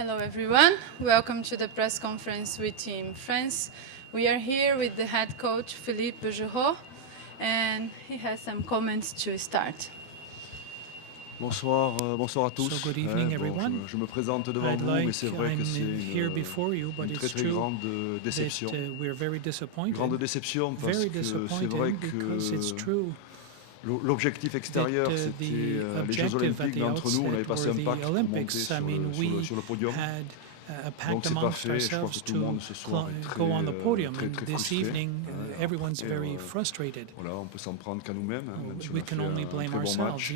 Hello everyone, welcome to the press conference with Team France. We are here with the head coach Philippe Bergerot and he has some comments to start. Bonsoir à tous. So good evening, everyone. Je me présente devant vous, mais c'est vrai que c'est une très très grande déception. Une grande déception parce que c'est vrai que l'objectif extérieur c'était les Jeux Olympiques, mais entre nous on avait passé un pacte pour monter sur le podium. Donc c'est pas fait, je crois que tout le monde ce soir est très frustré. Voilà, on peut s'en prendre qu'à nous-mêmes, même si on a fait un très bon match.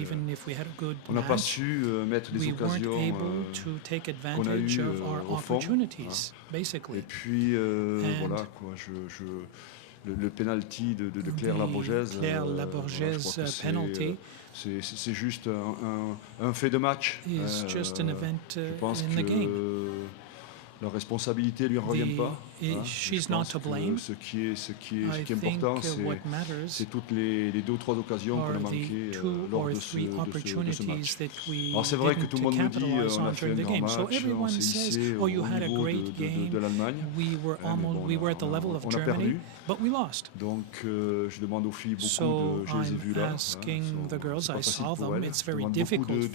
On n'a pas su mettre les occasions qu'on a eues au fond. Et puis voilà quoi, le penalty de Claire Laborgese, c'est juste un fait de match. Je pense que la responsabilité ne lui revient pas. She's not to blame. Ce qui est important, c'est toutes les 2 ou 3 occasions qu'on a manquées lors de ce match. Alors c'est vrai que tout le monde nous dit on a fait un grand match, on s'est hissé au niveau de l'Allemagne, on a perdu. Donc je demande aux filles beaucoup je les ai vues là. C'est pas facile pour elles. Je demande beaucoup de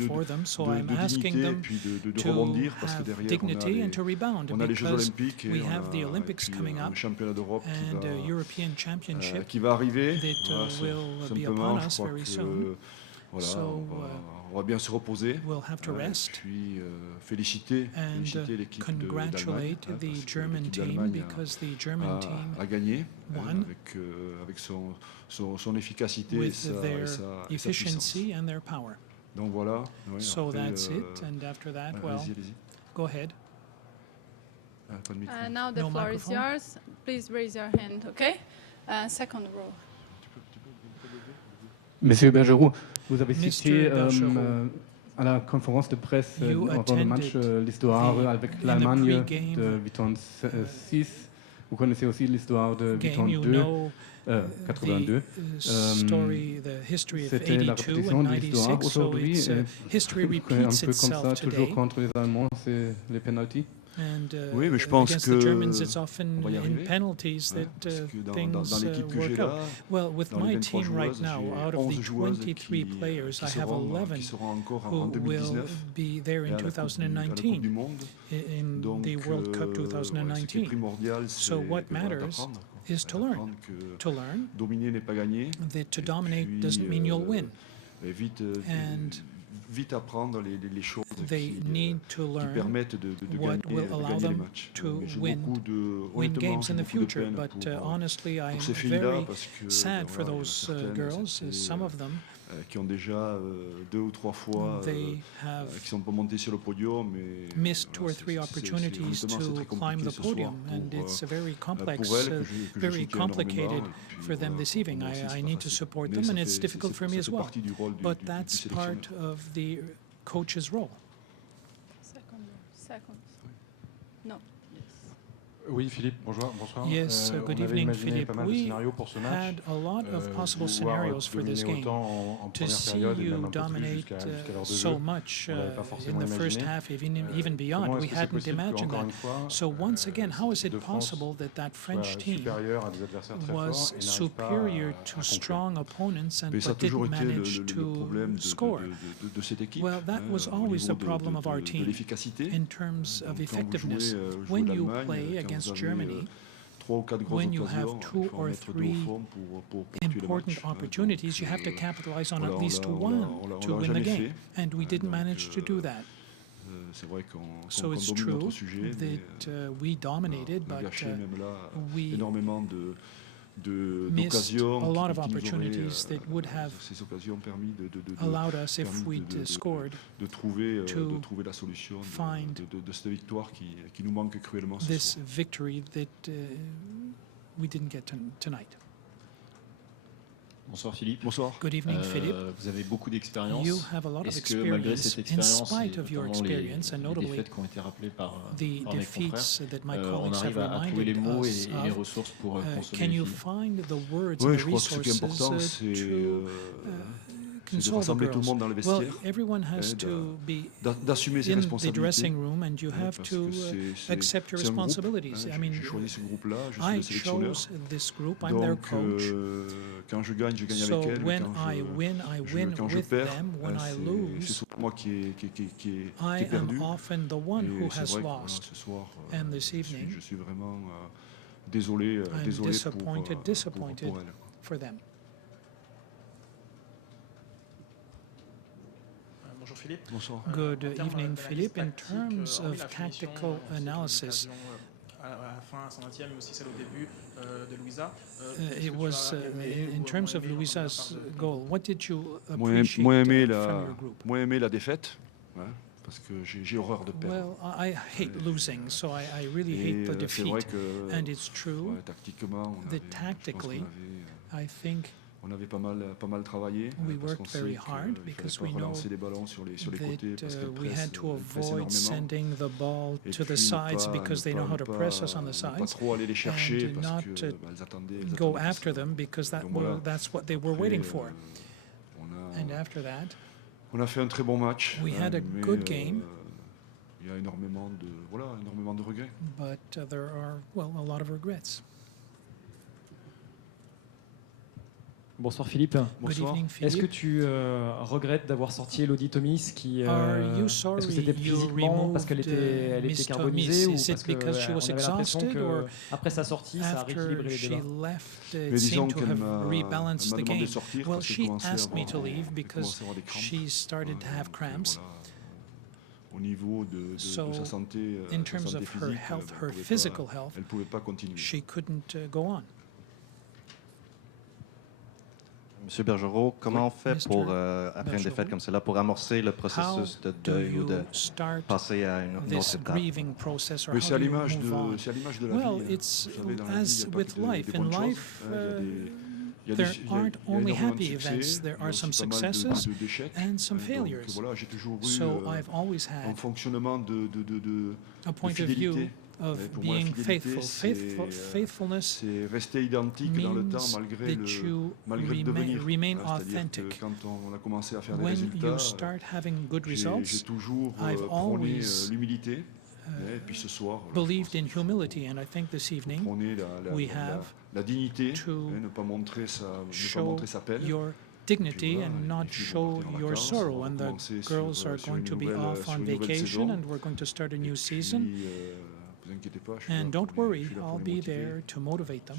dignité et puis de rebondir parce que derrière on a les Jeux Olympiques et un championnat d'Europe qui va arriver. Simplement, je crois que on va bien se reposer. Puis féliciter l'équipe d'Allemagne parce que l'équipe d'Allemagne a gagné avec son efficacité et sa puissance. Donc voilà. So that's it, and after that, allez-y. Go ahead. Now the floor is yours. Please raise your hand, okay? Second row. Monsieur Bergerot, vous avez cité à la conférence de presse avant le match l'histoire avec l'Allemagne de Vuitton 6. Vous connaissez aussi l'histoire de Vuitton 82. C'était la répétition de l'histoire aujourd'hui. Un peu comme ça, toujours contre les Allemands, c'est les pénaltys. Oui, mais je pense que it's often in penalties that things work out. Well, with my team right now, out of the 23 players, I have 11 who will be there in 2019, in the World Cup 2019. So what matters is to learn that to dominate doesn't mean you'll win. And vite apprendre les choses they need to learn what will allow them to win games in the future. But honestly, I'm very sad for those girls. Some of them qui ont déjà 2 ou 3 fois qui sont pas montés sur le podium, mais missed 2 or 3 opportunities to climb the podium, and it's very complex, very complicated for them this evening. I need to support them, and it's difficult for me as well. But that's part of the coach's role. Second. No. Oui, Philippe, bonsoir. Yes, good evening, Philippe. We had a lot of possible scenarios for this game. To see you dominate so much in the first half, even beyond, we hadn't imagined that. So once again, how is it possible that that French team was superior to strong opponents but didn't manage to score? Well, that was always the problem of our team in terms of effectiveness. When you play against Germany, when you have 2 or 3 important opportunities, you have to capitalize on at least 1 to win the game, and we didn't manage to do that. So it's true that we dominated, but we missed a lot of opportunities that would have allowed us, if we'd scored, to find this victory that we didn't get tonight. Bonsoir Philippe. Bonsoir. Good evening, Philippe. Vous avez beaucoup d'expérience. You have a lot of Est-ce que malgré cette experience, in expérience, spite of your experience, and les notably défaites qui ont été rappelées par the mes confrères, defeats that my on colleagues have arrive à trouver les reminded mots us et les of, ressources pour consommer can les you filles? find the words Oui, and je the crois que ce qui est important, resources c'est to console the rassembler tout le girls? monde dans le Well, vestiaire, everyone has to be d'assumer ses in the responsabilités. dressing room, and you have Parce to que accept your c'est un groupe, responsibilities. I mean, j'ai choisi ce groupe-là, je suis I le sélectionneur. chose this group. I'm their Donc, coach. quand je gagne So avec elle. when I win Quand je with perds, them. When I c'est lose, souvent moi qui ai I perdu. am often the one who Et c'est has vrai que, lost. ce soir, And this evening, je suis vraiment désolé, I'm désolé disappointed pour elle. for them. Bonjour Philippe. Bonsoir. Good evening, Philippe. In terms of tactical analysis, À la fin, à son 20e, mais aussi celle au début de Louisa. it was in terms of Luisa's goal. What did you Moins appreciate aimé from your group? moins aimé la défaite, hein, parce que j'ai horreur de perdre. Well, I hate losing, so I really hate the C'est vrai defeat. que And it's true tactiquement, tactically, I think on avait pas mal travaillé. we parce qu'on worked sait very qu'il hard fallait because pas we know relancer les ballons sur les côtés parce that qu'elle we had presse, to elle presse avoid énormément. sending the ball Et to the puis sides because they know how to press us on the pas sides. trop aller les chercher and parce not que elles attendaient. Go after them because Donc voilà. that's what they were Après, waiting for. And on after that, a fait un très bon match. we had a mais, good game. Il y a énormément de regrets. But there are, well, a lot of regrets. Bonsoir Philippe. Bonsoir. Good evening, Est-ce que Philippe. tu regrettes d'avoir sorti Elodie Thomis qui Are you est-ce sorry que c'était you physiquement parce qu'elle removed, elle Miss était carbonisée Thomis? ou Is parce it que because she was on avait l'impression exhausted, que or après sa sortie ça a rééquilibré after les she débats? left, Mais it disons seemed to qu'elle have m'a rebalanced the demandé game? de sortir Well, parce qu'elle she commençait à asked me to avoir- leave elle because commençait à avoir des crampes. she started to have Donc, cramps. voilà, au niveau de So, sa santé, in sa terms santé of her physique, health, elle her pouvait physical pas- health, elle pouvait pas continuer. she couldn't go on. Monsieur Bergerot, comment on fait Mr. pour, après une Bergerot, défaite comme cela, pour amorcer le How processus de do deuil ou de you start passer à une autre this étape? grieving process, or Mais how c'est à do you l'image move on? de la Well, vie. hein. it's Vous savez, dans la vie, as il y a pas with que des life. In bonnes choses, life, hein. Il y a there des- il y a aren't only énormément de happy succès, events. There il y a are aussi some pas mal successes d'échecs. and some Donc, failures. voilà, j'ai toujours eu So I've always un had fonctionnement de a point of fidélité. view of Pour moi, la being fidélité, faithful. Faithfulness c'est rester identique dans le temps means malgré that you le devenir. remain Hein, c'est-à-dire que authentic. quand on a commencé à faire des When résultats, you start having good j'ai results, toujours I've prôné always, l'humilité. Et puis ce soir, believed in humility, and I think this evening prôner we have la dignité, to ne pas montrer show sa peine. your dignity voilà, and les not filles vont show partir en your vacances, sorrow. on va And the commencer girls sur are une going to be nouvelle- off sur on une nouvelle vacation, saison. and we're going to start a Et new puis, season. vous inquiétez pas, je suis And là don't pour les- worry, je suis là pour I'll les be motiver there to motivate them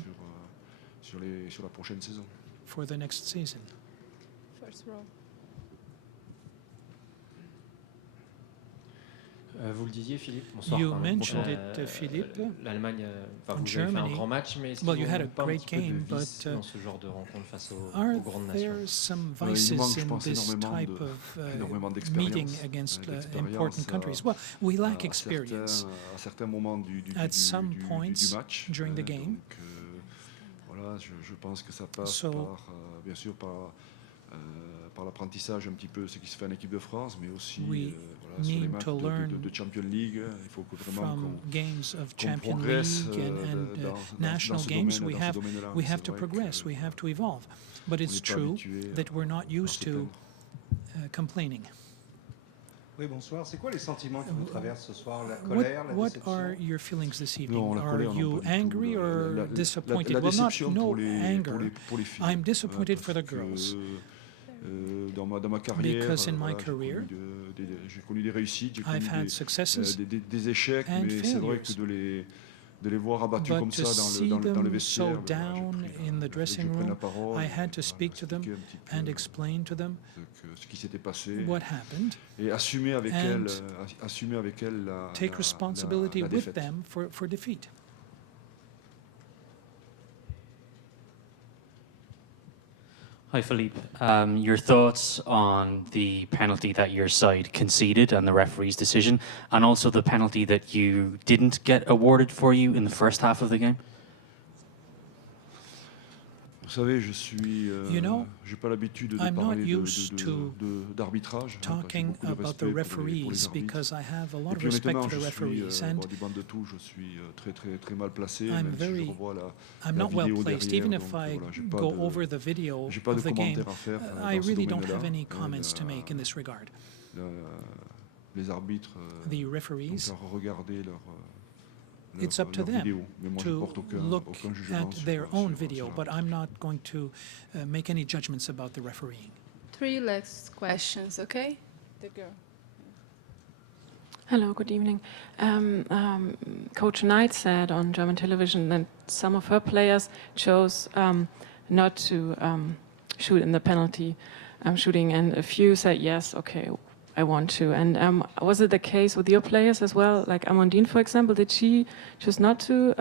sur la prochaine saison. for the next season. First row. Vous le disiez, Philippe. Bonsoir. You pardon. mentioned it, Philippe. L'Allemagne, On vous avez fait un Germany. grand match, mais est-ce Well, qu'il you n'y had a a pas un great petit peu de game, vice but, dans ce genre de rencontre face aux Are grandes nations? there some Il vices manque, je in pense, this énormément type of énormément meeting d'expérience. against D'expérience important à- countries? Well, we lack à experience. à certains moments du At some points du match. during the game. Donc, voilà, je pense que ça passe So- par, bien sûr, par l'apprentissage un petit peu ce qui se fait en équipe de France, mais aussi We voilà, sur les need matchs to learn de Champions League. Il faut que vraiment From games of qu'on Champions progresse League and dans national ce games, domaine, we dans ce have domaine-là. we C'est have to vrai que progress. We have to evolve. But on it's n'est pas true habitué that we're not à used se to plaindre. complaining. Oui, bonsoir. C'est quoi les sentiments qui vous traversent ce soir? La What, colère, la what déception? are your feelings this evening? Non, la Are colère, non, you pas du tout. angry or La disappointed? Well, not déception no pour les anger. filles. I'm disappointed Parce for the que, girls. dans ma carrière, Because in my voilà, career, j'ai connu des réussites, j'ai I've connu had successes des échecs, and mais c'est vrai failures. que de les voir abattus But comme to ça see dans le them vestiaire, so down in the dressing room, I had to speak to them and explain to them ce qui s'était passé what happened, et assumer avec and elle take responsibility la with défaite. them for defeat. Hi, Philippe. Your thoughts on the penalty that your side conceded and the referee's decision, and also the penalty that you didn't get awarded for you in the first half of the game? Vous savez, je suis, j'ai pas l'habitude de parler d'arbitrage. Talking about the referees because I have a lot of respect for the referees, and du banc de touche, je suis très mal placé. I'm not well placed. Even if I go over the video of the game, I really don't have any comments to make in this regard. Les arbitres, the referees, regarder it's up to them to look at their own video, but I'm not going to make any judgments about the refereeing. 3 last questions, okay? The girl. Hello, good evening. Coach Knight said on German television that some of her players chose not to shoot in the penalty shooting, and a few said, yes, okay, I want to. And was it the case with your players as well? Like Amandine, for example, did she choose not to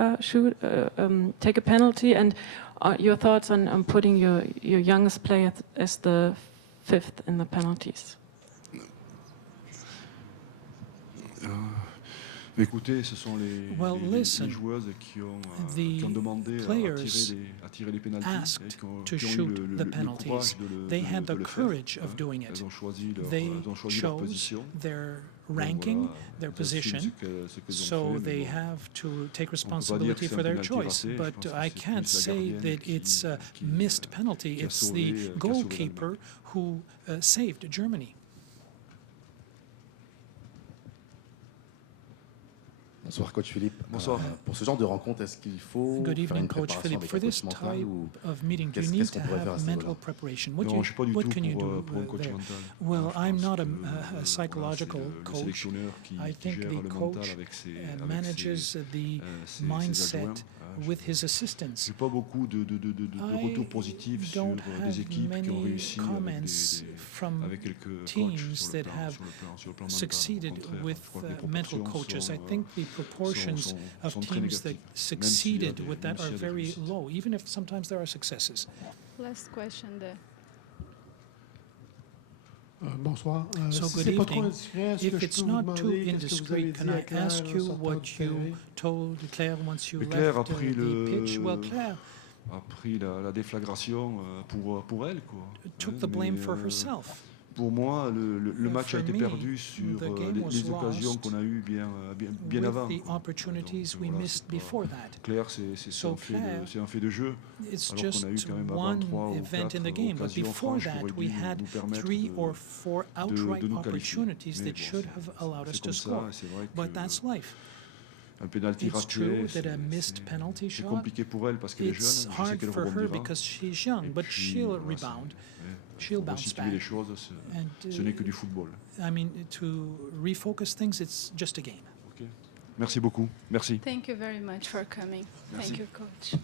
take a penalty? And your thoughts on putting your youngest player as the 5th in the penalties? Écoutez, ce sont les joueuses qui ont demandé à tirer les pénaltys et qui ont eu le courage de le faire. Elles ont choisi leur position. Their ranking, their position, so they have to take responsibility for their choice. But I can't say that it's a missed penalty. It's the goalkeeper who saved Germany. Bonsoir Coach Philippe. Bonsoir. Pour ce genre de rencontre, est-ce qu'il faut faire une préparation avec un coach mental ou qu'est-ce qu'on pourrait faire à ce niveau-là? Non, je ne suis pas du tout pour un coach mental. Well, I'm not a psychological coach. I think the coach manages the mindset with his assistants. J'ai pas beaucoup de retours positifs sur des équipes qui ont réussi avec quelques coachs sur le plan mental. Succeeded with mental coaches. I think the proportions of teams that succeeded with that are very low, even if sometimes there are successes. Last question there. Bonsoir. So good evening. If it's not too indiscreet, can I ask you what you told Claire once you left the pitch? Well, Claire a pris la déflagration pour elle, quoi. Took the blame for herself. Pour moi, le match a été perdu sur les occasions qu'on a eues bien avant. Claire, c'est un fait de jeu. It's just one event in the game, but before that we had 3 or 4 outright opportunities that should have allowed us to score. But that's life. It's true that a missed penalty shot, it's hard for her because she's young, but she'll rebound. She'll bounce back. Ce n'est que du football. I mean, to refocus things, it's just a game. Okay. Merci beaucoup. Merci. Thank you very much for coming. Merci. Thank you, Coach.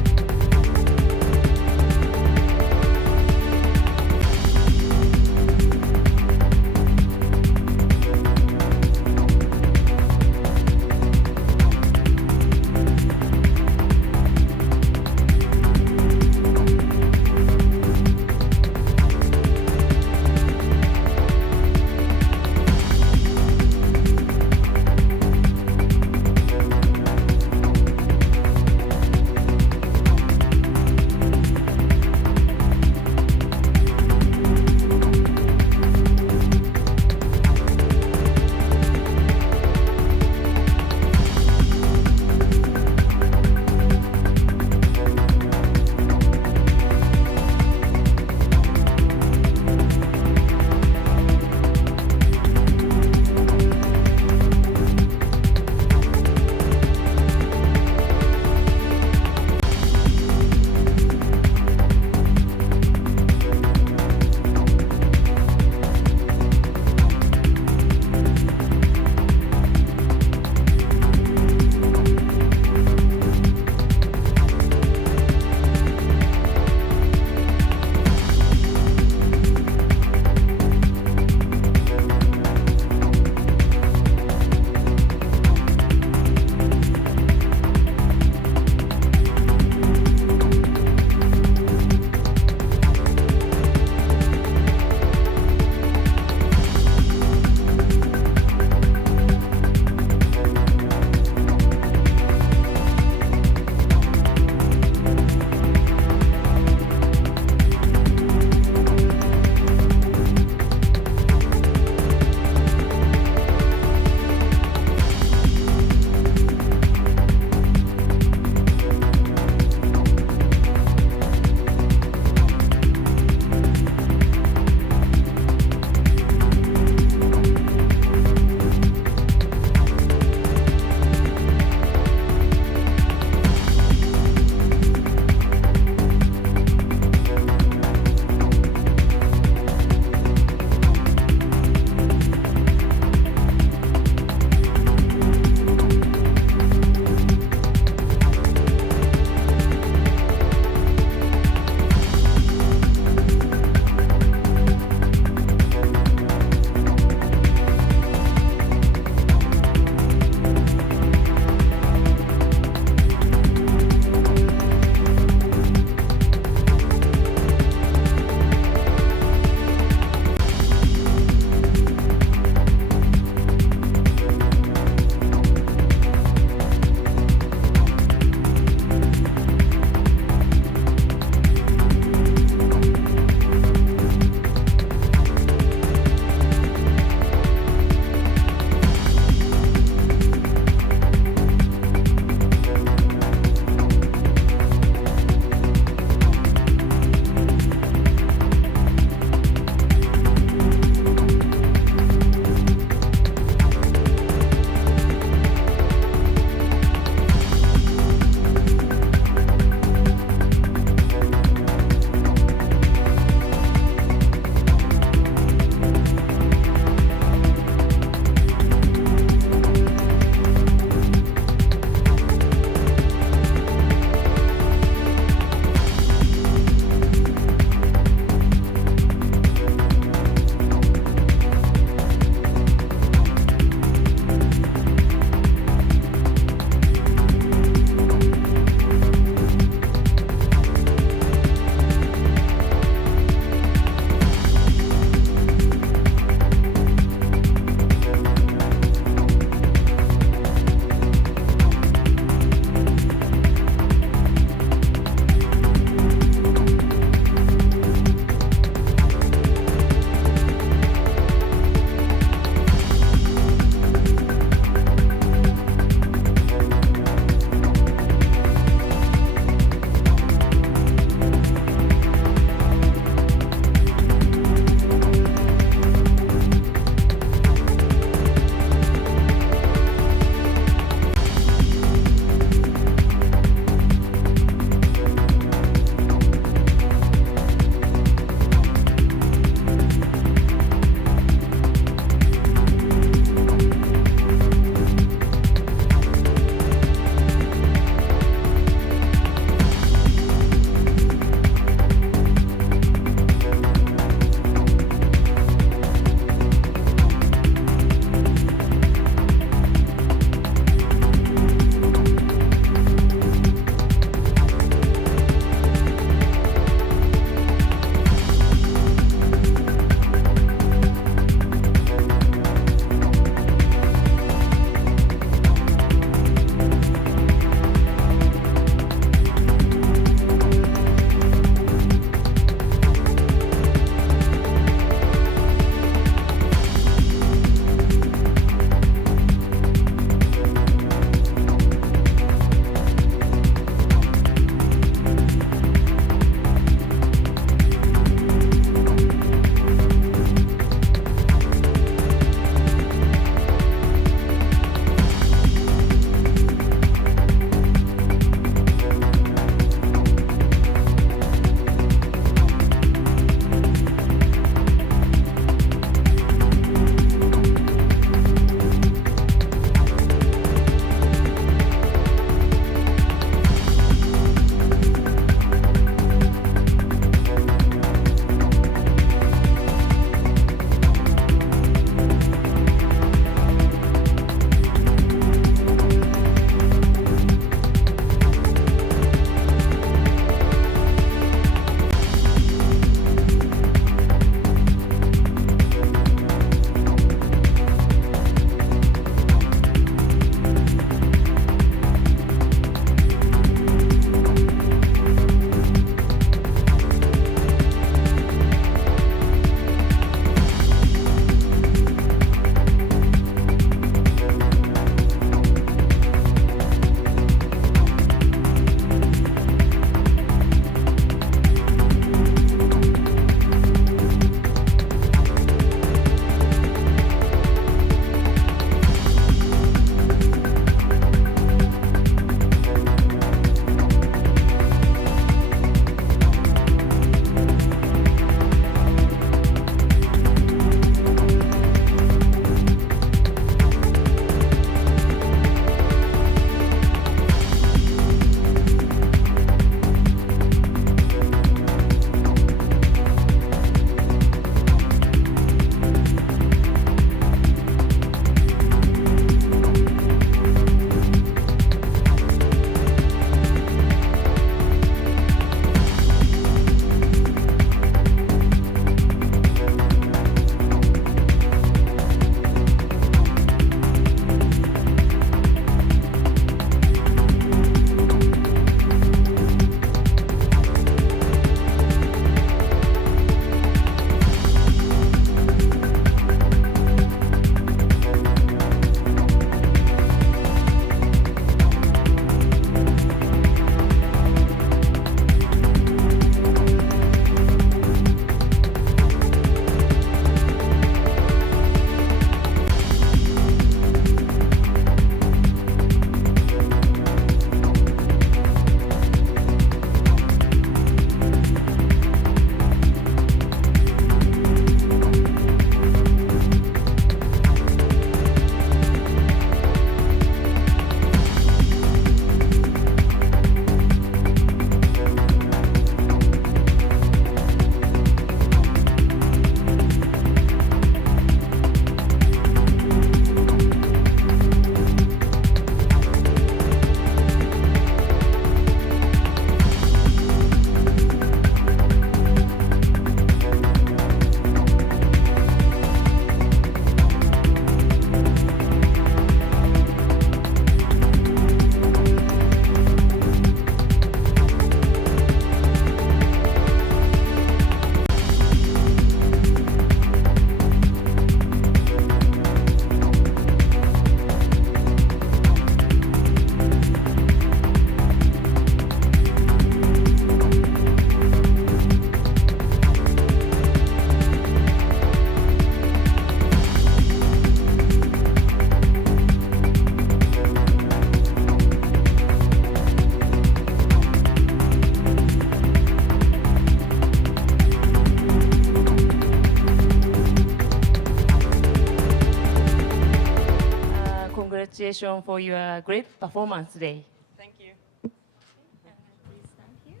congratulations for your great performance today. Thank you. Please stand here.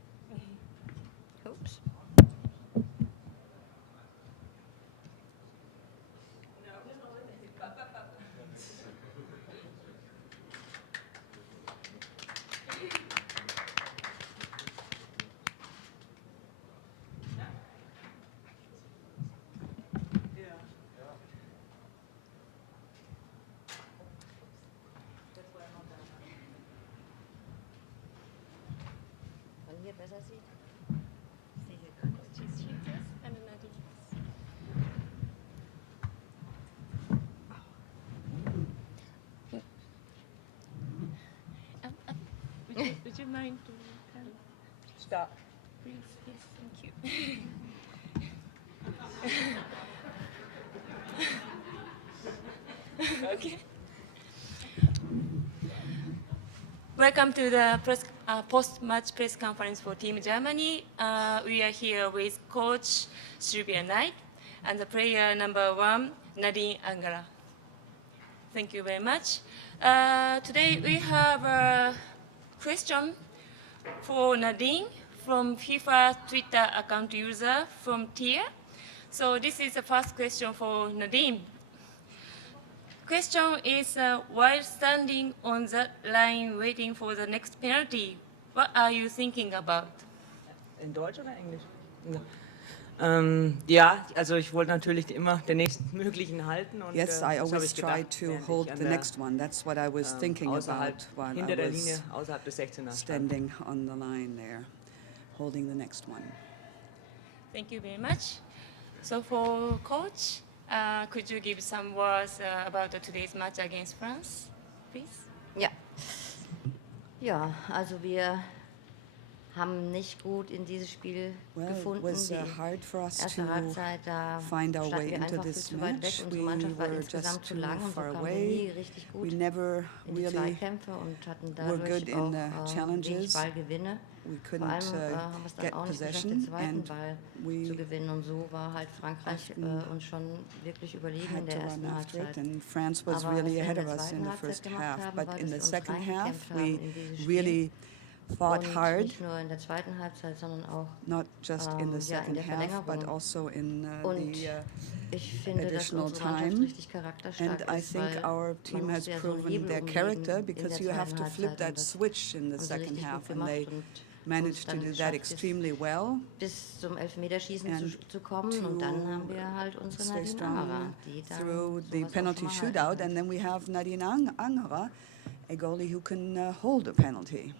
Oops. Hier besser sieht. Ich sehe hier gar nichts. Jesus and Nadine. Would you mind to stop? Please, yes, thank you. Okay. Welcome to the post-match press conference for Team Germany. We are here with Coach Sylvia Knight and the player number 1, Nadine Angara. Thank you very much. Today we have a question for Nadine from FIFA Twitter account user from Tia. So this is the first question for Nadine. Question is, while standing on the line waiting for the next penalty, what are you thinking about? In Deutsch oder Englisch? Ja, also ich wollte natürlich immer den nächsten möglichen halten. Und, yes, I always try to hold the next one. That's what I was thinking about while I was standing on the line there, holding the next one. Thank you very much. So for Coach, could you give some words about today's match against France, please? Ja. Ja, also wir haben nicht gut in dieses Spiel gefunden. It was hard for us to find our way into this match. We were just too far away. We never really were good in the challenges. We couldn't get possession, and we zu gewinnen, und so war halt Frankreich uns schon wirklich überlegen in der ersten Halbzeit. And France was really ahead of us in the first half, but in the second half we really fought hard, nicht nur in der zweiten Halbzeit, sondern auch not just in the second half, but also in the additional time. And I think our team has proven their character, because you have to flip that switch in the second half, and they managed to do that extremely well. Bis zum Elfmeterschießen zu kommen, und dann haben wir halt unsere Nadine Angara, die dann through the penalty shootout, and then we have Nadine Angara, a goalie who can hold a penalty.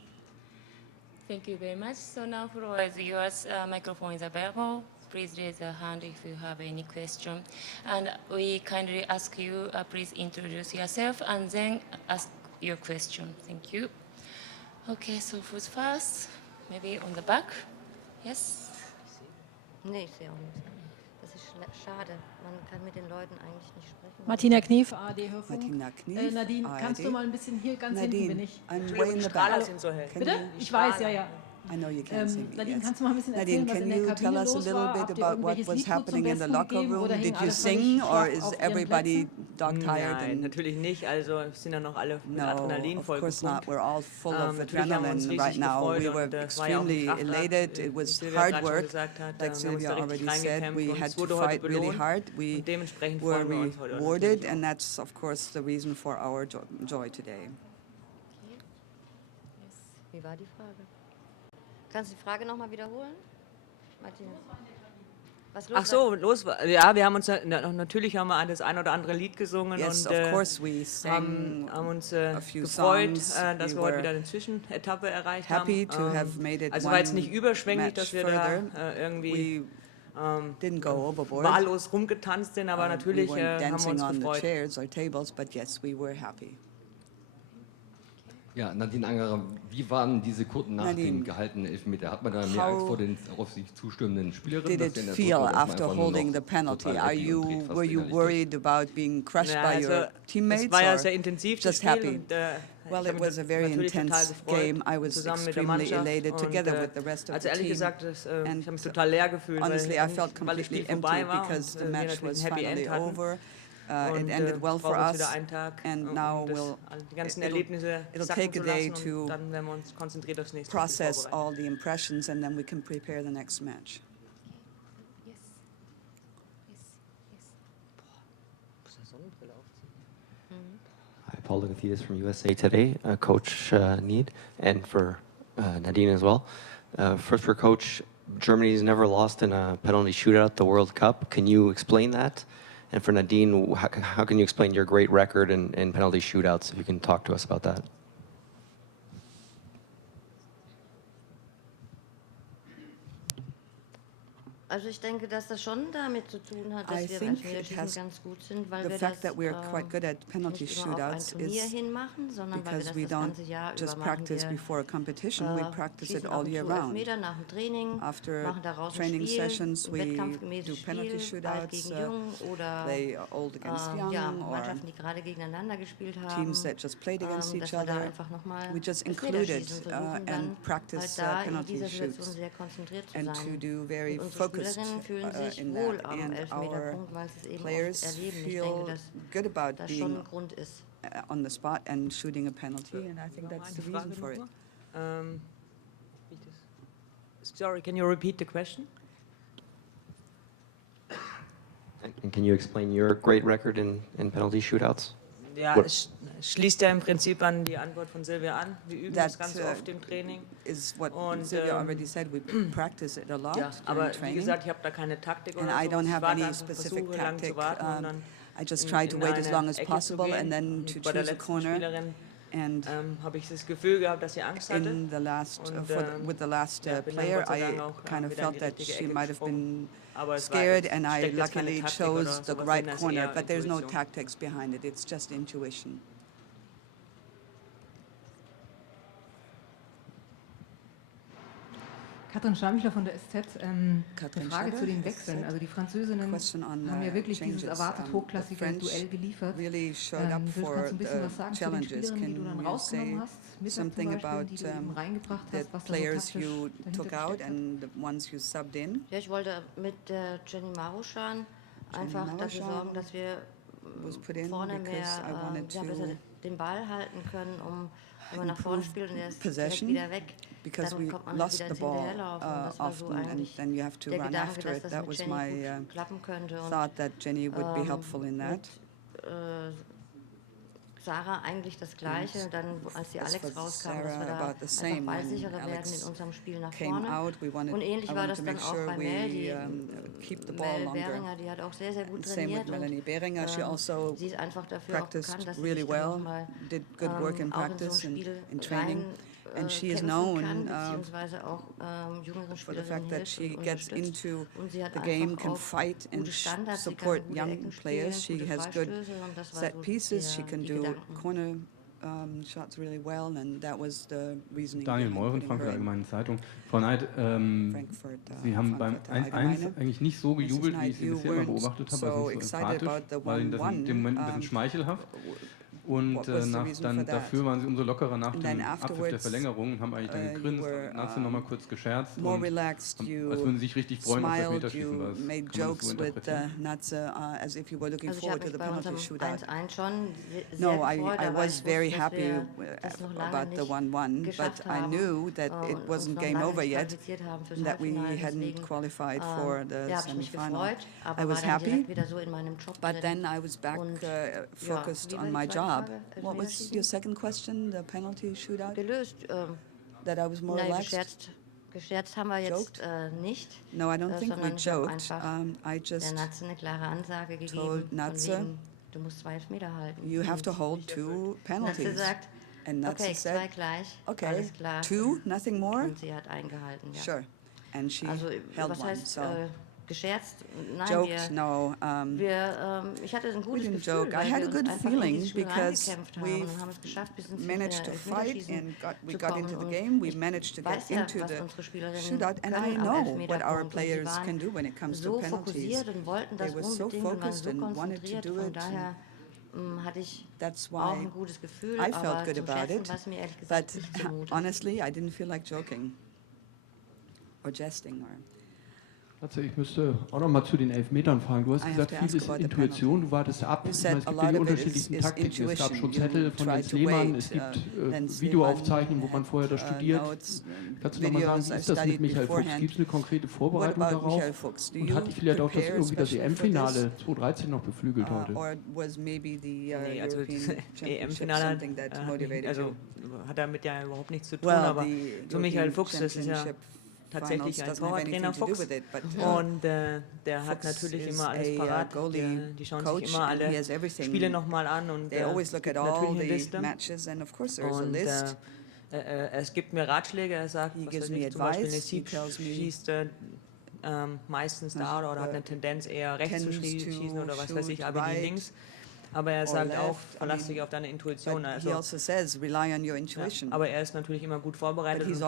Thank you very much. So now for all of yours, microphone is available. Please raise your hand if you have any question. And we kindly ask you, please introduce yourself and then ask your question. Thank you. Okay, so who's first? Maybe on the back? Yes? Nee, ich sehe auch nichts. Das ist schade. Man kann mit den Leuten eigentlich nicht sprechen. Martina Knief, ARD Hörfunk. Martina Knief, Nadine, kannst du mal ein bisschen hier ganz hinten bin ich? I'm way in the back. Bitte? Ich weiß, ja. I know you can't see me. Nadine, kannst du mal ein bisschen Nadine, erzählen, was can in der you Kabine tell us a los little war? bit Habt ihr about what irgendwelches was Lied gut happening zum in the Besten locker gegeben, room? oder hing Did you alles sing, völlig or schlaff is auf ihren everybody Plätzen? dog-tired? Nein, natürlich nicht. Also sind ja noch alle mit No, Adrenalin of course not. We're all full of Natürlich haben wir uns adrenaline riesig right now. gefreut, We were und es war ja auch extremely ein Kraftakt, elated. wie It was Silvia hard gerade schon work. gesagt hat. Like Wir haben uns Silvia da richtig already said, reingekämpft, we und had es to wurde heute fight really belohnt. hard. We Und dementsprechend were freuen wir uns heute rewarded, natürlich and auch. that's of course the reason for our joy today. Wie war die Frage? Kannst du die Frage nochmal wiederholen, Martina? Was los Ach so, los war. Ja, wir haben uns natürlich haben wir das ein oder andere Lied gesungen, Yes, und of course we sang haben uns a few gefreut, songs. dass We wir heute were wieder eine Zwischenetappe erreicht happy haben. to have made it Also war jetzt one nicht überschwänglich, match dass wir further. da irgendwie didn't go overboard. wahllos rumgetanzt sind, aber natürlich we weren't haben wir dancing uns on the gefreut. chairs or tables, but yes, we were happy. Ja, Nadine Angerer, wie waren diese Kurven nach Nadine, dem gehaltenen Elfmeter? Hat man da mehr Angst vor den auf sich zustürmenden Spielerinnen? Did it feel after holding the penalty? Were you worried about being crushed Ja, by also, your teammates, es war ja or sehr intensiv, das just Spiel, happy? und, Well, it was a very intense game. I was extremely elated together with the rest of also the ehrlich team. gesagt, ich habe mich And total leer gefühlt, honestly, I felt weil das Spiel completely vorbei empty war, because und the wir match natürlich was ein Happy finally End hatten. over. it ended well for us, and now it'll take a day to process all the impressions, and then we can prepare the next match. Hi, Paul Lugathides from USA Today, Coach Need, and for Nadine as well. First for Coach, Germany's never lost in a penalty shootout at the World Cup. Can you explain that? And for Nadine, how can you explain your great record in penalty shootouts, if you can talk to us about that? Also ich denke, dass das schon damit zu tun hat, dass wir beim Elfmeterschießen ganz gut sind, weil wir das nicht immer auf ein Turnier hin machen, sondern weil wir das ganze Jahr über machen. Wir schießen ab und zu Elfmeter nach dem Training, machen daraus ein Spiel, ein wettkampfgemäßes Spiel, alt gegen jung oder Mannschaften, die gerade gegeneinander gespielt haben, dass wir da einfach nochmal Elfmeterschießen versuchen, dann halt da in dieser Situation sehr konzentriert zu sein. Und fühlen sich wohl am Elfmeterpunkt, weil sie es eben oft erleben. Ich denke, dass das schon ein Grund ist. On the spot and shooting a penalty, and I think that's the reason for it. Sorry, can you repeat the question? And can you explain your great record in penalty shootouts? Ja, es schließt ja im Prinzip an die Antwort von Silvia an. Wir üben das ganz oft im Training. Is what Silvia already said. We practice it a lot aber wie gesagt, ich habe da keine Taktik oder so. I don't have any specific tactic. I just try to wait as long as possible and then to choose a corner. And habe ich das Gefühl gehabt, dass sie Angst hatte. With the last player, I kind of felt that she might have been scared, and I luckily chose the right corner. But there's no tactics behind it. It's just intuition. Katrin Schammichler von der SZ. Eine Frage zu den Wechseln. Also die Französinnen haben ja wirklich dieses erwartet hochklassige Duell geliefert. Kannst du ein bisschen was sagen zu den Spielerinnen, die du dann rausgenommen hast? Mittag zum Beispiel, die du eben reingebracht hast, was da so taktisch dahinter steckt? Ja, ich wollte mit Jenny Maruschan einfach dafür sorgen, dass wir vorne mehr besser den Ball halten können, wenn man nach vorne spielt und er ist direkt wieder weg. Because we lost the ball often, and then you have to run after it. That was my thought, that Jenny would be helpful in that. Sarah eigentlich das Gleiche, dann als die Alex rauskam, dass wir da einfach ballsicherer werden in unserem Spiel nach vorne. Und ähnlich war das dann auch bei Mel, die Mel Behringer, die hat auch sehr, sehr gut trainiert und sie ist einfach dafür auch bekannt, dass sie sich dann nochmal auch in so ein Spiel and she is known for the fact that she gets into the game, can fight and support young players. She has good set pieces. She can do corner shots really well, and that was the reasoning. Daniel Meuren, Frankfurt Allgemeine Zeitung. Frau Neid, Sie haben beim 1-1 eigentlich nicht so gejubelt, wie ich Sie bisher immer beobachtet habe, also nicht so empathisch, weil Ihnen das in dem Moment ein bisschen schmeichelhaft. Und dann dafür waren sie umso lockerer nach dem Abpfiff der Verlängerung und haben eigentlich dann gegrinst und Natze nochmal kurz gescherzt und als würden sie sich richtig freuen auf das Meterschießen. Also ich habe mich bei unserem 1-1 schon sehr gefreut, I was very happy about the 1-1, but I knew that it wasn't game over yet, that we hadn't qualified for the semi-final. I was happy, but then I was back focused on my job. What was your second question? The penalty shootout? Gelöst. That I was more relaxed? Gescherzt haben wir jetzt nicht. No, I don't think we joked. I just der Natze eine klare Ansage gegeben, von wegen, du musst 2 Elfmeter halten. You have to hold 2 penalties. Natze sagt, and Natze okay, said, 2 gleich, okay, alles klar. 2, nothing more? Und sie hat eingehalten, ja. Sure. And she held one. So gescherzt? Nein, joked? No. Ich hatte ein gutes Gefühl, joke. I had a good feeling because we managed to fight and we got into the game. We managed to get into the shootout, and I know what our players can do when it comes to penalties. They were so focused and wanted to do it. That's why I felt good about it. But honestly, I didn't feel like joking or jesting or. Also ich müsste auch noch mal zu den Elfmetern fragen. Du hast gesagt, vieles ist Intuition, du wartest ab. Ich meine, es gibt ja die unterschiedlichsten Taktiken. Es gab schon Zettel von Jens Lehmann, es gibt Videoaufzeichnungen, wo man vorher das studiert. Kannst du noch mal sagen, wie ist das mit Michael Fuchs? Gibt es eine konkrete Vorbereitung darauf? Und hat dich vielleicht auch irgendwie das EM-Finale 2013 noch beflügelt heute? Nee, also das EM-Finale hat damit ja überhaupt nichts zu tun, aber zu Michael Fuchs, das ist ja tatsächlich ein Torwarttrainer Fuchs und der hat natürlich immer alles parat, die schauen sich immer alle Spiele nochmal an und es gibt natürlich eine Liste und es gibt mir Ratschläge, er sagt, was weiß ich, zum Beispiel eine Sieg schießt meistens da oder hat eine Tendenz eher rechts zu schießen oder was weiß ich, aber nie links. Aber er sagt auch, verlass dich auf deine Intuition. Also, aber er ist natürlich immer gut vorbereitet und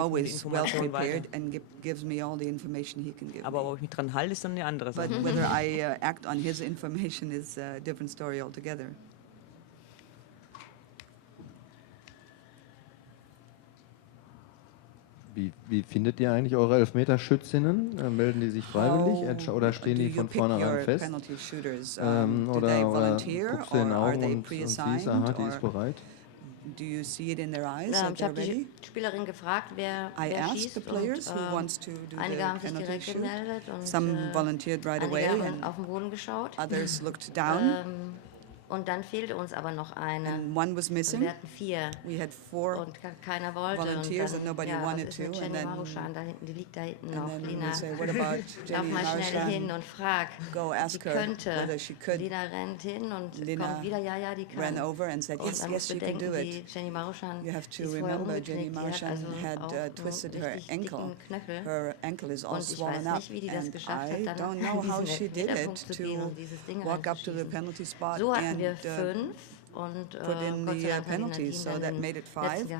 gibt mir die Informationen weiter. Aber ob ich mich dran halte, ist dann eine andere Sache. But whether I act on his information is a different story altogether. Wie findet ihr eigentlich eure Elfmeterschützinnen? Melden die sich freiwillig oder stehen die von vornherein fest? Oder guckst du in den Augen und siehst, aha, die ist bereit? Do you see it in their eyes? Ich habe die Spielerin gefragt, wer schießt, und einige haben sich direkt gemeldet und einige haben auf den Boden geschaut. Others looked down. Und dann fehlte uns aber noch eine. And one was missing. Wir hatten 4. We had 4 und keiner wollte. volunteers and nobody wanted was ist to. mit Jenny And Marushan da hinten? Die liegt da hinten noch. then Lina, we say, what about lauf mal schnell hin und frag. Go ask die her könnte. whether she could. Lina rennt hin und Lina kommt wieder, ja, die kann. ran over and said, yes, und yes, she can do it. Jenny Marushan, You have to remember, Jenny Marushan had twisted her ankle. Her ankle is all swollen up. And I don't know how she did it to walk up to the penalty spot and put in the penalties, so that made it 5.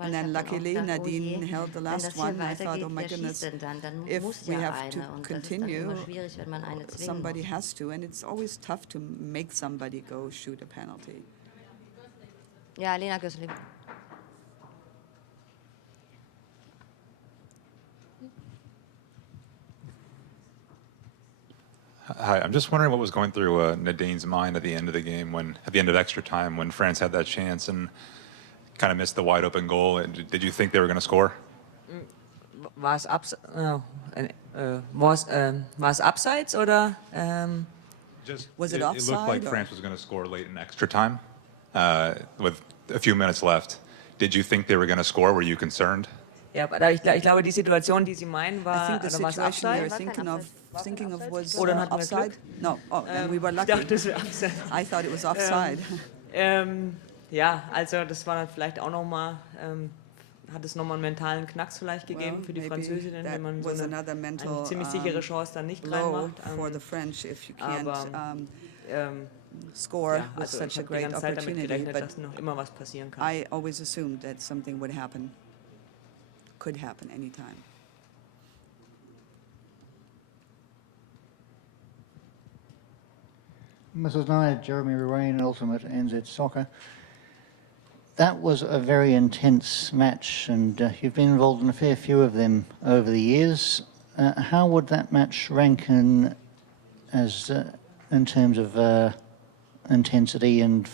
And then luckily Nadine held the last one. I thought, oh my goodness, if we have to continue, somebody has to, and it's always tough to make somebody go shoot a penalty. Ja, Lena Gößling. Hi, I'm just wondering what was going through Nadine's mind at the end of the game, at the end of extra time, when France had that chance and kind of missed the wide open goal. Did you think they were going to score? War es abseits oder? Was it offside? It looked like France was going to score late in extra time, with a few minutes left. Did you think they were going to score? Were you concerned? Ja, aber ich glaube, die Situation, die Sie meinen, war the situation you're thinking of was offside. No, and we were lucky. I thought it was offside. Ja, also das war dann vielleicht auch nochmal, hat es nochmal einen mentalen Knacks vielleicht gegeben für die Französinnen, wenn man so eine ziemlich sichere Chance dann nicht reinmacht. For the French, if you can't score, ja, also ich habe die ganze Zeit damit gerechnet, dass noch immer was passieren kann. I always assumed that something would happen. Could happen anytime. Mrs. Nye, Jeremy Rain, Ultimate NZ Soccer. That was a very intense match, and you've been involved in a fair few of them over the years. How would that match rank in terms of intensity and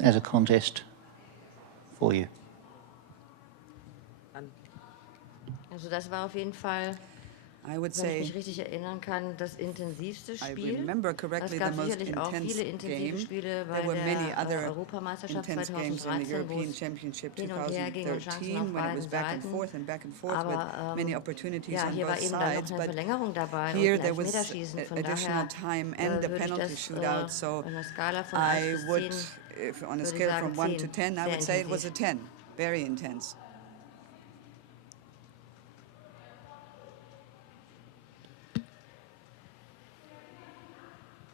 as a contest for you? Also das war auf jeden Fall, I would wenn say, ich mich richtig erinnern kann, das intensivste Spiel. I remember correctly Es gab the most sicherlich auch intense viele intensive game. Spiele bei There were many der other Europameisterschaft intense games in the 2013, wo European es Championship hin und her ging und Chancen 2013 auf when it was beiden back and forth Aber with many opportunities ja, on hier both war eben dann noch sides. eine But Verlängerung dabei here und there was Elfmeterschießen. Von additional daher time and the würde ich penalty das shootout. So auf einer Skala von I 1 would, bis 10, if on a würde scale sagen from 1 to 10, 10, I sehr would say it was a intensiv. 10. Very intense.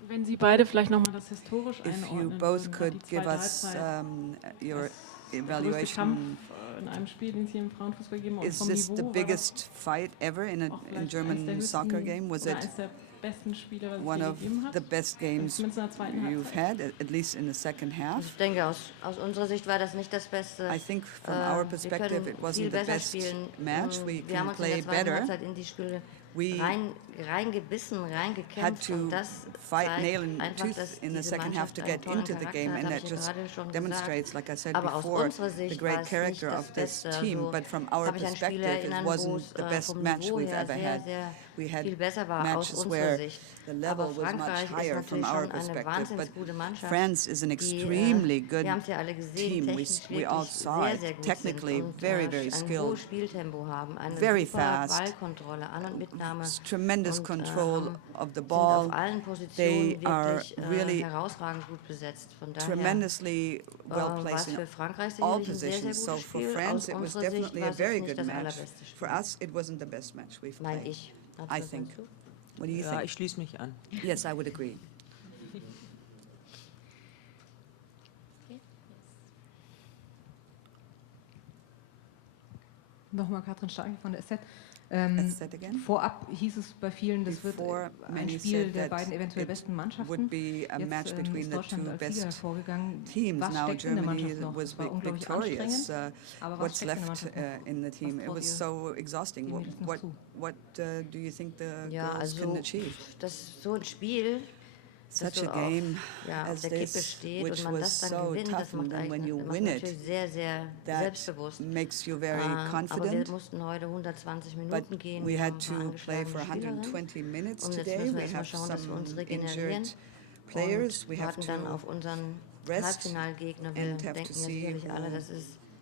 Wenn Sie beide vielleicht nochmal das historisch If you einordnen both würden, could die give us Zwei-3-Zeit. your Das größte evaluation. Kampf in einem Spiel, den Sie im Frauenfußball gegeben haben, Is vom this Niveau the biggest fight ever in a auch vielleicht in eines der German soccer höchsten game? Was oder it eines der besten Spiele, was es one je of gegeben hat? the best games Zumindest in der zweiten you've Halbzeit. had, at least in the second half? Ich denke, aus unserer Sicht war das nicht das Beste. I think from our Wir perspective, können it wasn't viel the besser best spielen. match. We Wir haben can uns in der play zweiten better. Halbzeit in die Spiele reingebissen, reingekämpft und das zeigt nail and einfach, tooth dass in the diese second half Mannschaft to einen get tollen into the Charakter game, hat, and habe that ich ja just gerade schon demonstrates, gesagt. like I said Aber aus before, unserer the Sicht great war es nicht character das of this Beste. team. Also But from our habe ich ein Spiel perspective, it erinnern, wo wasn't es the best vom match Niveau we've her ever sehr, had. sehr We had viel besser war aus matches unserer where Sicht. the Aber level was much Frankreich ist higher from natürlich our schon eine perspective. wahnsinnig But gute Mannschaft, France is an die, extremely good wir haben es ja alle gesehen, team. technisch We all wirklich saw sehr, it. sehr gut Technically, sind und very, very ein skilled. hohes Spieltempo haben, eine Very super fast. Ballkontrolle, An- und Mitnahme Tremendous und control of the sind ball. auf allen They Positionen are wirklich really herausragend gut besetzt. Von daher tremendously well war es placed für in Frankreich all sicherlich ein sehr, sehr positions. So gutes for Spiel. Aus France, it was unserer Sicht definitely war a es very jetzt nicht good das match. allerbeste Spiel. For us, it wasn't the best match we've Meine played. ich. I think. What do you Ja, think? ich schließe mich an. Yes, I would agree. Nochmal Katrin Starke von der SZ. SZ again? Vorab hieß es bei vielen, das wird Before, ein many Spiel said der that beiden eventuell it besten Mannschaften. would be a match Jetzt between ist the Deutschland two als Sieger best hervorgegangen. teams. Was Now steckt in der Germany Mannschaft noch? was Es war unglaublich victorious. anstrengend, aber was What's steckt in der left Mannschaft noch? in the team? Was It traut was ihr so exhausting. den Mädels noch zu? What do you think the Ja, girls also can achieve? so ein Spiel, das Such so a game auf as der Kippe this, steht which und man das was dann so gewinnt, tough, das macht and then when you macht win it, natürlich sehr, sehr that selbstbewusst. makes you very Aber wir confident. mussten heute 120 But Minuten gehen. we Wir had haben to ein paar play for angeschlagene 120 minutes Und jetzt today. müssen wir We erstmal have schauen, dass wir uns some regenerieren. injured players. We Und have warten dann to auf unseren rest Halbfinalgegner. Wir and have denken to ja see sicherlich alle, who das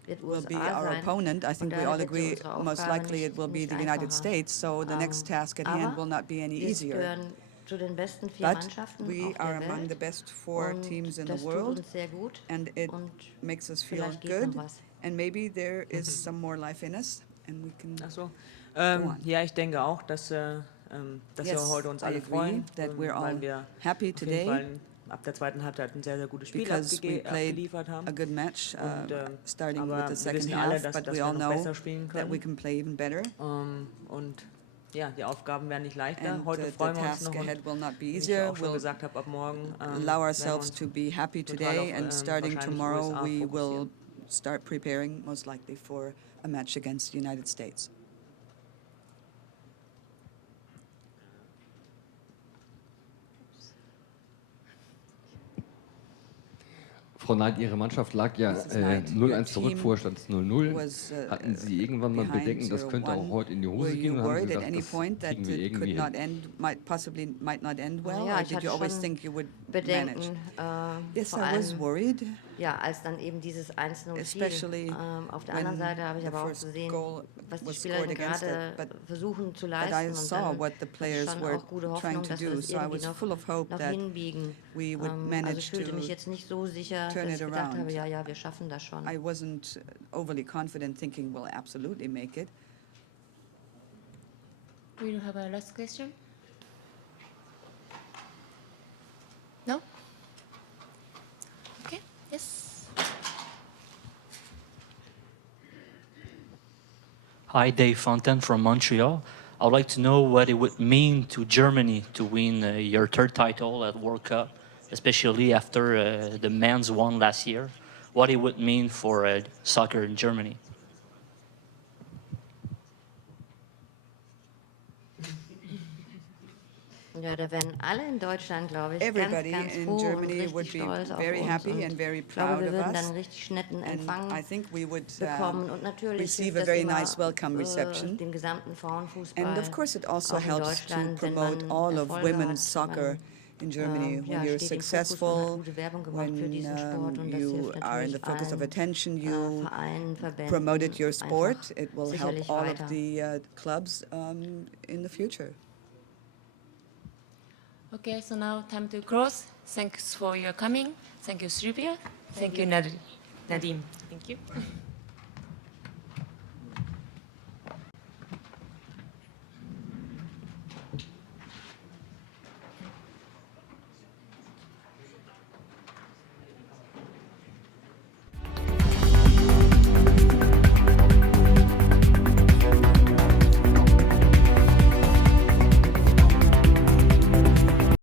wird will be USA our sein. opponent. I Von think we daher all wird agree unsere most Aufgabe likely it will be nicht the United einfacher. States, so the next task at hand Aber will not be any wir easier. gehören zu den besten 4 But Mannschaften we auf are der among the Welt. best 4 Und teams in das the tut world, uns sehr gut. and it Und makes us feel vielleicht geht good, noch was. and maybe there is some more life in us, and we can Ach so. go on. Ja, ich denke auch, dass wir heute uns alle freuen, that we're all weil wir happy auf jeden today Fall ab der zweiten Halbzeit ein sehr, sehr gutes Spiel because we played abgeliefert haben. a good match, Und, starting aber with the wir second wissen alle, half, dass but we wir all noch know besser spielen that we können. can play even better. Und ja, die Aufgaben werden nicht leichter. And Heute the freuen wir uns task noch ahead will not be wie ich easier. auch schon We'll gesagt habe, ab morgen allow ourselves to be happy today, and starting wahrscheinlich tomorrow USA we fokussieren. will start preparing most likely for a match against the United States. Frau Neid, Ihre Mannschaft lag ja 0-1 zurück, vorher stand es 0-0. Hatten Sie irgendwann mal Bedenken, das könnte auch heute in die Hose gehen? Und haben Sie gesagt, das kriegen wir irgendwie hin? Might not end well, Ja, or ich did hatte you always schon think you would Bedenken, manage? Yes, vor I was allem, worried. ja, als dann eben dieses 1-0 Especially fiel. Auf der when anderen Seite habe ich the aber auch first gesehen, goal was die was Spieler scored against gerade it, but versuchen zu But leisten. I Und saw dann what the hatte ich players schon were auch gute trying Hoffnung, to dass wir do, das so I irgendwie was full of hope noch that hinbiegen. we would Also manage ich fühlte to mich jetzt nicht so sicher, turn dass it ich gedacht around. habe, ja, wir schaffen das schon. I wasn't overly confident, thinking we'll absolutely make it. Do you have a last question? No? Okay, yes. Hi, Dave Fontaine from Montreal. I would like to know what it would mean to Germany to win your 3rd title at World Cup, especially after the men's won last year. What it would mean for soccer in Germany. Ja, da wären alle in Deutschland, glaube ich, Everybody ganz in froh und Germany richtig would be stolz auf very uns. happy Und and very ich glaube, proud wir of würden dann us. einen richtig netten And Empfang I think we would bekommen. Und natürlich receive hilft a das very immer, nice welcome reception. dem gesamten Frauenfußball, And of course, it also auch in helps to Deutschland, wenn promote man all of Erfolge women's hat, soccer in Germany. When you're steht im Fokus, man hat successful, gute Werbung gemacht when für diesen Sport und das you hilft are in the natürlich focus of allen attention, you Vereinen, Verbänden promoted your sport. einfach It will help sicherlich all weiter. of the clubs in the future. Okay, so now time to close. Thanks for your coming. Thank you, Sylvia. Thank you, Nadim. Thank you.